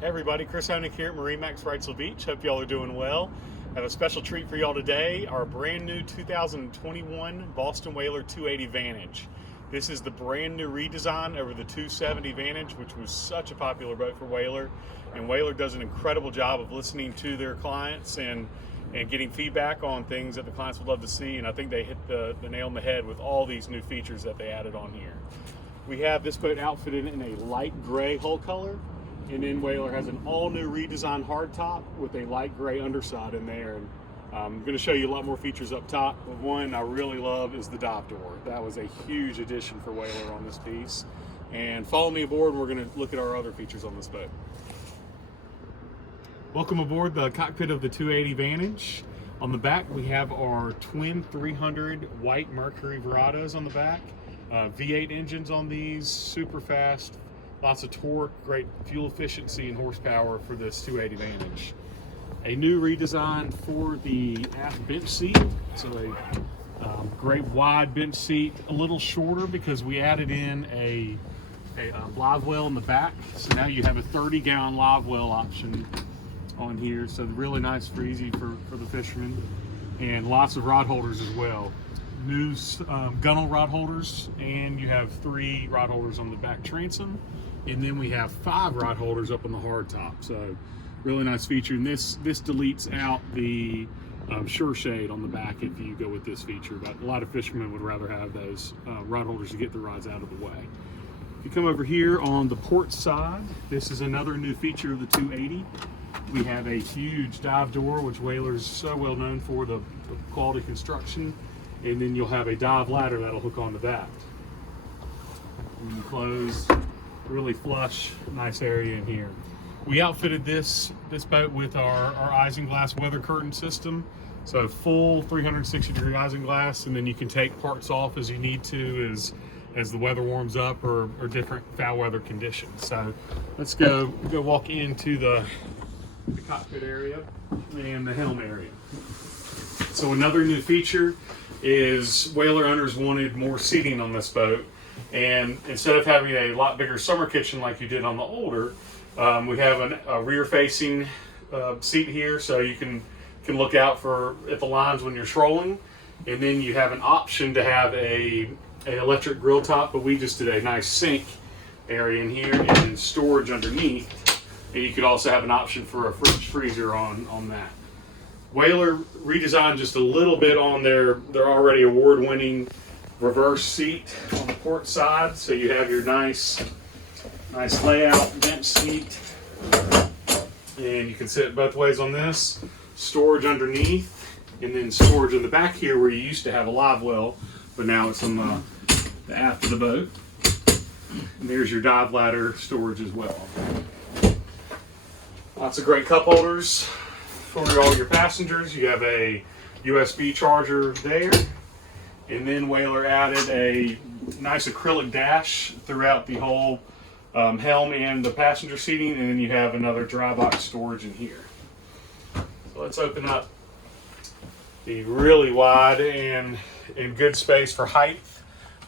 Hey everybody, Chris Hoenick here at MarineMax Wrightsville Beach. Hope y'all are doing well. I have a special treat for y'all today, our brand new 2021 Boston Whaler 280 Vantage. This is the brand new redesign over the 270 Vantage, which was such a popular boat for Whaler. And Whaler does an incredible job of listening to their clients and getting feedback on things that the clients would love to see. And I think they hit the nail on the head with all these new features that they added on here. We have this boat outfitted in a light gray hull color. And then Whaler has an all-new redesigned hardtop with a light gray underside in there. And I'm going to show you a lot more features up top, but one I really love is the dive door. That was a huge addition for Whaler on this piece. And follow me aboard and we're going to look at our other features on this boat. Welcome aboard the cockpit of the 280 Vantage. On the back we have our twin 300 white Mercury Verados on the back. V8 engines on these, super fast. Lots of torque, great fuel efficiency and horsepower for this 280 Vantage. A new redesign for the aft bench seat. So a great wide bench seat, a little shorter because we added in a live well in the back. So now you have a 30-gallon live well option on here. So really nice for easy for the fishermen. And lots of rod holders as well. New gunnel rod holders, and you have 3 rod holders on the back transom. And then we have 5 rod holders up on the hardtop. So really nice feature. And this deletes out the sure shade on the back if you go with this feature. But a lot of fishermen would rather have those rod holders to get the rods out of the way. If you come over here on the port side, this is another new feature of the 280. We have a huge dive door, which Whaler's so well known for, the quality construction. And then you'll have a dive ladder that'll hook onto that. When you close, really flush, nice area in here. We outfitted this boat with our isinglass weather curtain system. So full 360-degree isinglass, and then you can take parts off as you need to as the weather warms up or different foul weather conditions. So let's go walk into the cockpit area and the helm area. So another new feature is Whaler owners wanted more seating on this boat. And instead of having a lot bigger summer kitchen like you did on the older, we have a rear-facing seat here, so you can look out at the lines when you're trolling. And then you have an option to have a electric grill top, but we just did a nice sink area in here and storage underneath. And you could also have an option for a fridge freezer on that. Whaler redesigned just a little bit on their already award-winning reverse seat on the port side, so you have your nice layout bench seat, and you can sit both ways on this. Storage underneath, and then storage in the back here where you used to have a live well, but now it's on the aft of the boat. And there's your dive ladder storage as well. Lots of great cup holders for all your passengers. You have a USB charger there. And then Whaler added a nice acrylic dash throughout the whole helm and the passenger seating, and then you have another dry box storage in here. So let's open up the really wide and good space for height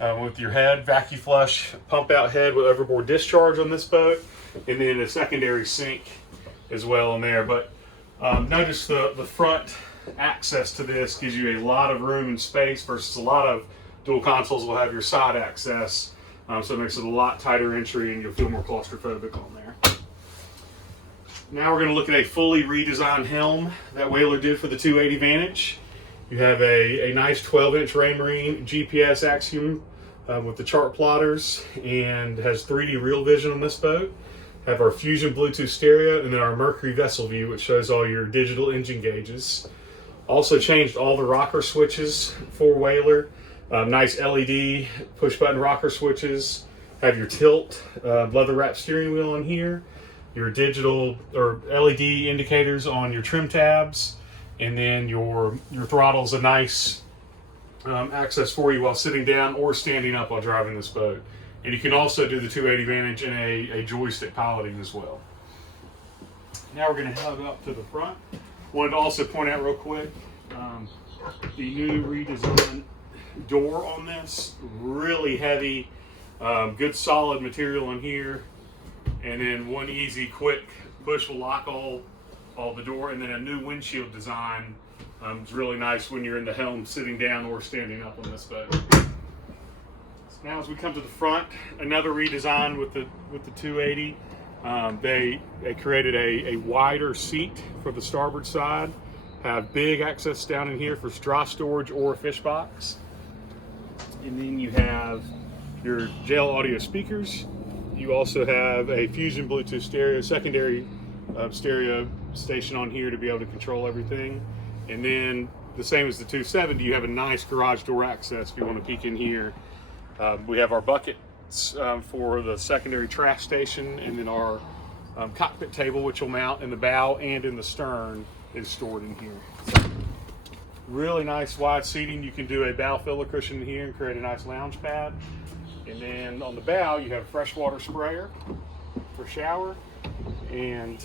with your head, vacuum flush, pump out head with overboard discharge on this boat, and then a secondary sink as well in there. But notice the front access to this gives you a lot of room and space versus a lot of dual consoles will have your side access, so it makes it a lot tighter entry and you'll feel more claustrophobic on there. Now we're going to look at a fully redesigned helm that Whaler did for the 280 Vantage. You have a nice 12-inch Raymarine GPS axiom with the chart plotters, and has 3D real vision on this boat. Have our Fusion Bluetooth stereo, and then our Mercury vessel view, which shows all your digital engine gauges. Also changed all the rocker switches for Whaler. Nice LED push button rocker switches. Have your tilt leather wrapped steering wheel on here. Your digital or LED indicators on your trim tabs. And then your throttle's a nice access for you while sitting down or standing up while driving this boat. And you can also do the 280 Vantage in a joystick piloting as well. Now we're going to head up to the front. Wanted to also point out real quick, the new redesigned door on this, really heavy, good solid material in here, and then one easy quick push will lock all the door, and then a new windshield design. It's really nice when you're in the helm sitting down or standing up on this boat. Now as we come to the front, another redesign with the 280. They created a wider seat for the starboard side, have big access down in here for dry storage or a fish box. And then you have your JL audio speakers. You also have a Fusion Bluetooth stereo, secondary stereo station on here to be able to control everything. And then the same as the 270, you have a nice garage door access if you want to peek in here. We have our buckets for the secondary trash station, and then our cockpit table, which will mount in the bow and in the stern, is stored in here. Really nice wide seating. You can do a bow filler cushion in here and create a nice lounge pad. And then on the bow, you have a freshwater sprayer for shower, and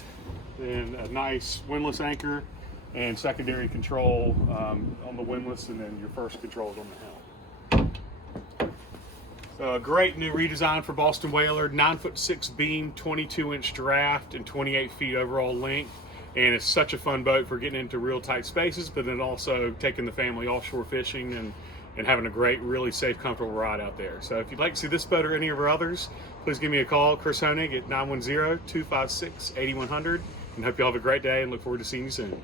then a nice windlass anchor and secondary control on the windlass, and then your first controls on the helm. A great new redesign for Boston Whaler, 9'6" beam, 22-inch draft, and 28 feet overall length. And it's such a fun boat for getting into real tight spaces, but then also taking the family offshore fishing and having a great, really safe, comfortable ride out there. So if you'd like to see this boat or any of our others, please give me a call, Chris Honig, at 910-256-8100. And hope you all have a great day and look forward to seeing you soon.